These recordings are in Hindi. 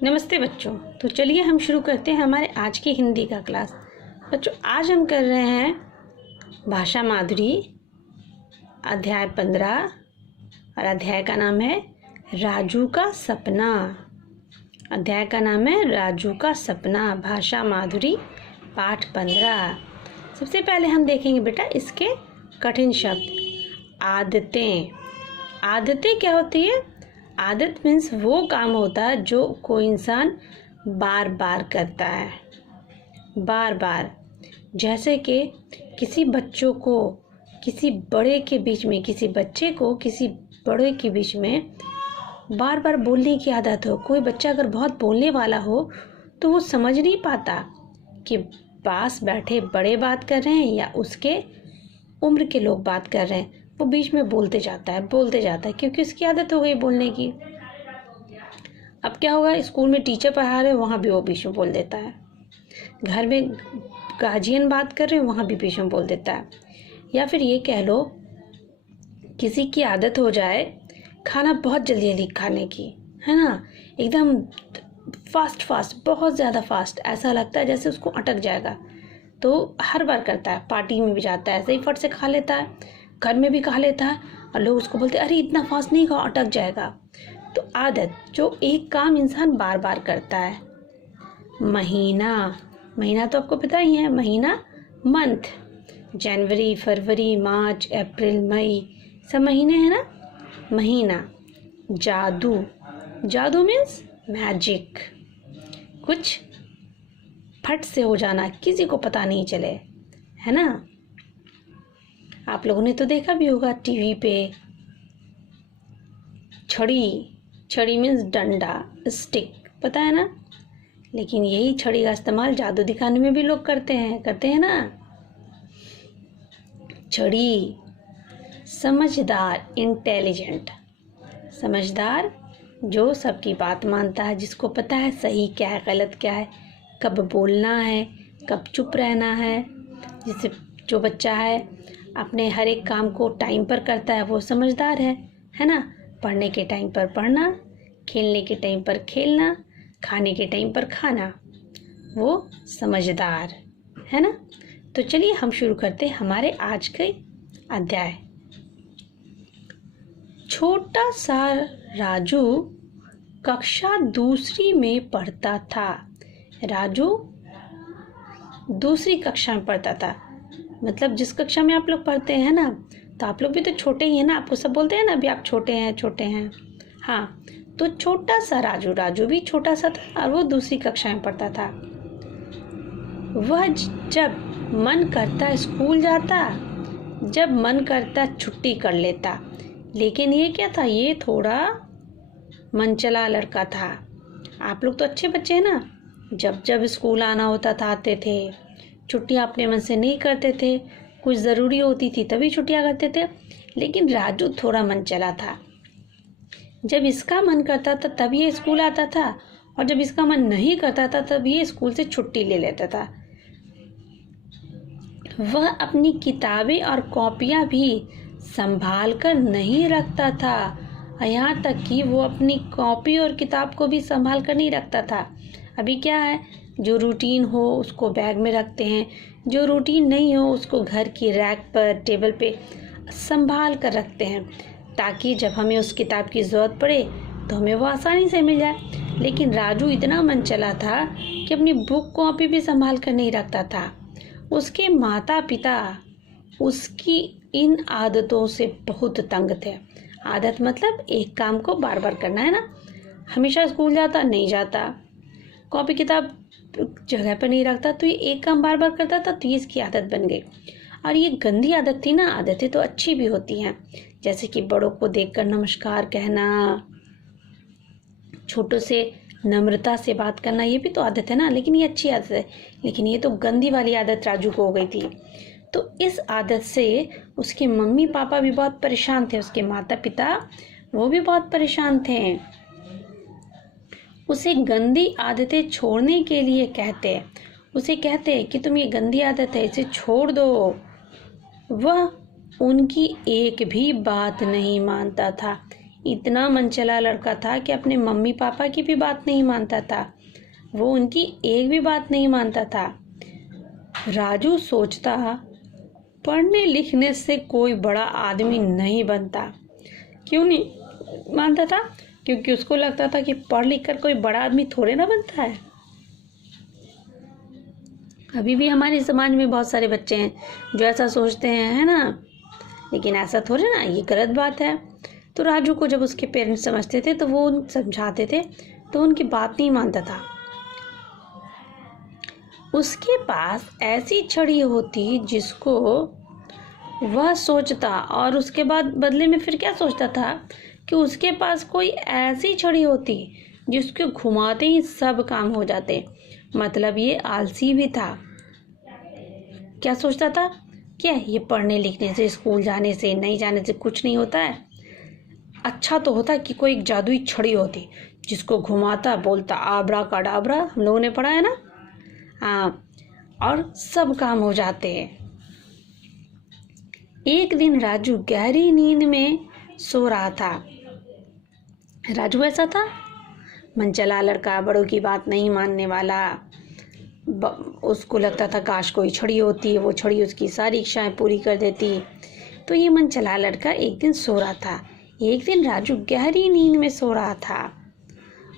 नमस्ते बच्चों। तो चलिए हम शुरू करते हैं हमारे आज की हिंदी का क्लास। बच्चों आज हम कर रहे हैं भाषा माधुरी अध्याय 15 और अध्याय का नाम है राजू का सपना। अध्याय का नाम है राजू का सपना, भाषा माधुरी पाठ 15। सबसे पहले हम देखेंगे बेटा इसके कठिन शब्द। आदतें। आदतें क्या होती है? आदत मीन्स वो काम होता है जो कोई इंसान बार बार करता है, बार बार। जैसे कि किसी बच्चों को किसी बड़े के बीच में, किसी बच्चे को किसी बड़े के बीच में बार बार बोलने की आदत हो। कोई बच्चा अगर बहुत बोलने वाला हो तो वो समझ नहीं पाता कि पास बैठे बड़े बात कर रहे हैं या उसके उम्र के लोग बात कर रहे हैं। वो बीच में बोलते जाता है क्योंकि उसकी आदत हो गई बोलने की। अब क्या होगा, स्कूल में टीचर पढ़ा रहे हैं वहाँ भी वो बीच में बोल देता है, घर में गार्जियन बात कर रहे हैं वहाँ भी बीच में बोल देता है। या फिर ये कह लो किसी की आदत हो जाए खाना बहुत जल्दी जल्दी खाने की, है ना, एकदम फास्ट, बहुत ज़्यादा फास्ट, ऐसा लगता है जैसे उसको अटक जाएगा। तो हर बार करता है, पार्टी में भी जाता है ऐसे ही फट से खा लेता है, घर में भी खा लेता है और लोग उसको बोलते हैं अरे इतना फास्ट नहीं खाओ अटक जाएगा। तो आदत, जो एक काम इंसान बार बार करता है। महीना तो आपको पता ही है, महीना मंथ, जनवरी, फरवरी, मार्च, अप्रैल, मई, सब महीने हैं ना, महीना। जादू मीन्स मैजिक, कुछ फट से हो जाना, किसी को पता नहीं चले, है ना। आप लोगों ने तो देखा भी होगा टीवी पे छड़ी मीन्स डंडा, स्टिक, पता है ना। लेकिन यही छड़ी का इस्तेमाल जादू दिखाने में भी लोग करते हैं ना। छड़ी। समझदार, इंटेलिजेंट, समझदार जो सबकी बात मानता है, जिसको पता है सही क्या है गलत क्या है, कब बोलना है कब चुप रहना है। जिससे जो बच्चा है अपने हर एक काम को टाइम पर करता है वो समझदार है ना। पढ़ने के टाइम पर पढ़ना, खेलने के टाइम पर खेलना, खाने के टाइम पर खाना, वो समझदार है ना। तो चलिए हम शुरू करते हैं हमारे आज के अध्याय। छोटा सा राजू कक्षा दूसरी में पढ़ता था। राजू दूसरी कक्षा में पढ़ता था, मतलब जिस कक्षा में आप लोग पढ़ते हैं ना, तो आप लोग भी तो छोटे ही हैं ना, आपको सब बोलते हैं ना अभी आप छोटे हैं। हाँ, तो छोटा सा राजू भी छोटा सा था और वो दूसरी कक्षा में पढ़ता था। वह जब मन करता स्कूल जाता, जब मन करता छुट्टी कर लेता। लेकिन ये क्या था, ये थोड़ा मनचला लड़का था। आप लोग तो अच्छे बच्चे हैं ना, जब स्कूल आना होता था आते थे, छुट्टियाँ अपने मन से नहीं करते थे, कुछ ज़रूरी होती थी तभी छुट्टियाँ करते थे। लेकिन राजू थोड़ा मन चला था, जब इसका मन करता था तब ये स्कूल आता था और जब इसका मन नहीं करता था तब ये स्कूल से छुट्टी ले लेता था। वह अपनी किताबें और कॉपियाँ भी संभाल कर नहीं रखता था, यहाँ तक कि वो अपनी कॉपी और किताब को भी संभाल कर नहीं रखता था। अभी क्या है, जो रूटीन हो उसको बैग में रखते हैं, जो रूटीन नहीं हो उसको घर की रैक पर, टेबल पे संभाल कर रखते हैं, ताकि जब हमें उस किताब की ज़रूरत पड़े तो हमें वो आसानी से मिल जाए। लेकिन राजू इतना मन चला था कि अपनी बुक कॉपी भी संभाल कर नहीं रखता था। उसके माता पिता उसकी इन आदतों से बहुत तंग थे। आदत मतलब एक काम को बार बार करना, है ना। हमेशा स्कूल जाता नहीं जाता, कॉपी किताब जगह पर नहीं रखता, तो ये एक काम बार बार करता था, तो ये इसकी आदत बन गई। और ये गंदी आदत थी ना। आदतें तो अच्छी भी होती हैं, जैसे कि बड़ों को देखकर नमस्कार कहना, छोटों से नम्रता से बात करना, ये भी तो आदत है ना। लेकिन ये अच्छी आदत है, लेकिन ये तो गंदी वाली आदत राजू को हो गई थी। तो इस आदत से उसके मम्मी पापा भी बहुत परेशान थे, उसके माता पिता वो भी बहुत परेशान थे। उसे गंदी आदतें छोड़ने के लिए कहते कि तुम ये गंदी आदत है इसे छोड़ दो। वह उनकी एक भी बात नहीं मानता था, इतना मनचला लड़का था कि अपने मम्मी पापा की भी बात नहीं मानता था, वो उनकी एक भी बात नहीं मानता था। राजू सोचता पढ़ने लिखने से कोई बड़ा आदमी नहीं बनता। क्यों नहीं मानता था? क्योंकि उसको लगता था कि पढ़ लिख कर कोई बड़ा आदमी थोड़े ना बनता है। अभी भी हमारे समाज में बहुत सारे बच्चे हैं जो ऐसा सोचते हैं, है ना? लेकिन ऐसा थोड़े ना, ये गलत बात है। तो राजू को जब उसके पेरेंट्स समझते थे तो वो समझाते थे तो उनकी बात नहीं मानता था। उसके पास ऐसी छड़ी होती जिसको वह सोचता, और उसके बाद बदले में फिर क्या सोचता था कि उसके पास कोई ऐसी छड़ी होती जिसको घुमाते ही सब काम हो जाते। मतलब ये आलसी भी था। क्या सोचता था? क्या ये पढ़ने लिखने से, स्कूल जाने से, नहीं जाने से कुछ नहीं होता है। अच्छा तो होता कि कोई एक जादुई छड़ी होती जिसको घुमाता, बोलता आबरा कडाबरा, हम लोगों ने पढ़ा है ना? हाँ, और सब काम हो जाते हैं। एक दिन राजू गहरी नींद में सो रहा था। राजू ऐसा था, मनचला लड़का, बड़ों की बात नहीं मानने वाला। उसको लगता था काश कोई छड़ी होती, वो छड़ी उसकी सारी इच्छाएं पूरी कर देती। तो ये मनचला लड़का एक दिन सो रहा था। एक दिन राजू गहरी नींद में सो रहा था।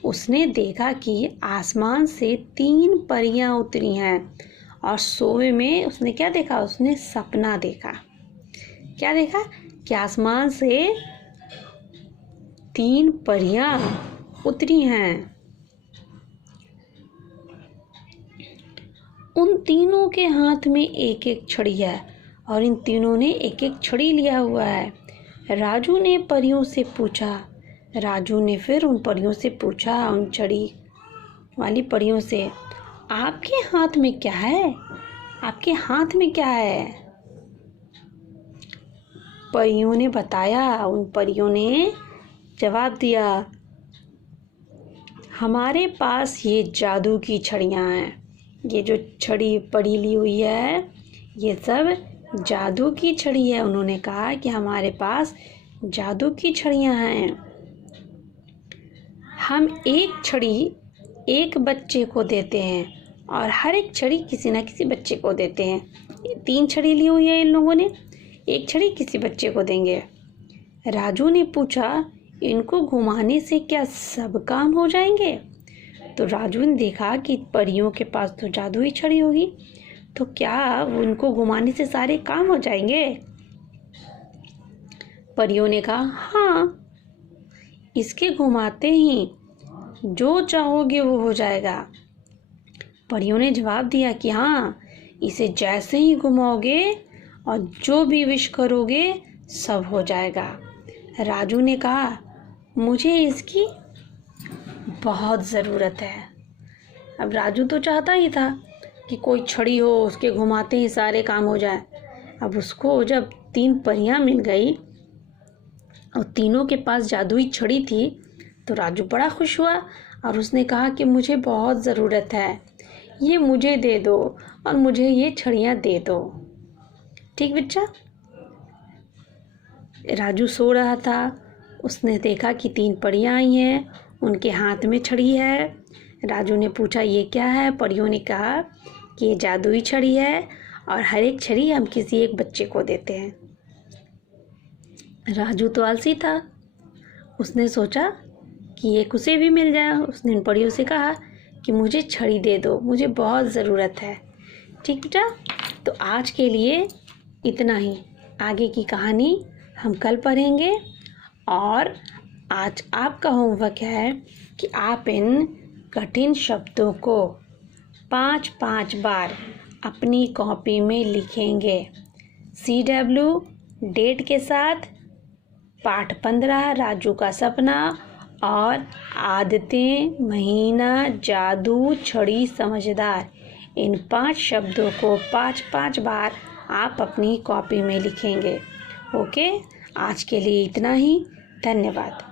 उसने देखा कि आसमान से 3 परियां उतरी हैं, और सोए में उसने क्या देखा? उसने सपना देखा। क्या देखा? कि आसमान से 3 परियां उतरी हैं। उन तीनों के हाथ में एक एक छड़ी है, और इन तीनों ने एक एक छड़ी लिया हुआ है। राजू ने फिर उन परियों से पूछा, उन छड़ी वाली परियों से, आपके हाथ में क्या है? आपके हाथ में क्या है? परियों ने बताया, उन परियों ने जवाब दिया, हमारे पास ये जादू की छड़ियाँ हैं। ये जो छड़ी पड़ी ली हुई है, ये सब जादू की छड़ी है। उन्होंने कहा कि हमारे पास जादू की छड़ियाँ हैं। हम एक छड़ी एक बच्चे को देते हैं, और हर एक छड़ी किसी न किसी बच्चे को देते हैं। 3 छड़ी ली हुई है इन लोगों ने, एक छड़ी किसी बच्चे को देंगे। राजू ने पूछा, इनको घुमाने से क्या सब काम हो जाएंगे? तो राजू ने देखा कि परियों के पास तो जादुई छड़ी होगी, तो क्या उनको घुमाने से सारे काम हो जाएंगे? परियों ने कहा, हाँ, इसके घुमाते ही जो चाहोगे वो हो जाएगा। परियों ने जवाब दिया कि हाँ, इसे जैसे ही घुमाओगे और जो भी विश करोगे सब हो जाएगा। राजू ने कहा, मुझे इसकी बहुत ज़रूरत है। अब राजू तो चाहता ही था कि कोई छड़ी हो, उसके घुमाते ही सारे काम हो जाए। अब उसको जब 3 परियां मिल गई और तीनों के पास जादुई छड़ी थी, तो राजू बड़ा खुश हुआ और उसने कहा कि मुझे बहुत ज़रूरत है, ये मुझे दे दो और मुझे ये छड़ियाँ दे दो। ठीक बच्चा? राजू सो रहा था, उसने देखा कि 3 परियां आई हैं, उनके हाथ में छड़ी है। राजू ने पूछा, ये क्या है? परियों ने कहा कि ये जादुई छड़ी है, और हर एक छड़ी हम किसी एक बच्चे को देते हैं। राजू तो आलसी था, उसने सोचा कि एक उसे भी मिल जाए। उसने उन परियों से कहा कि मुझे छड़ी दे दो, मुझे बहुत ज़रूरत है। ठीक बेटा? तो आज के लिए इतना ही। आगे की कहानी हम कल पढ़ेंगे। और आज आपका होमवर्क है कि आप इन कठिन शब्दों को 5-5 बार अपनी कॉपी में लिखेंगे। CW डेट के साथ, पाठ 15 राजू का सपना, और आदतें, महीना, जादू, छड़ी, समझदार। इन 5 शब्दों को 5-5 बार आप अपनी कॉपी में लिखेंगे। ओके? आज के लिए इतना ही। धन्यवाद।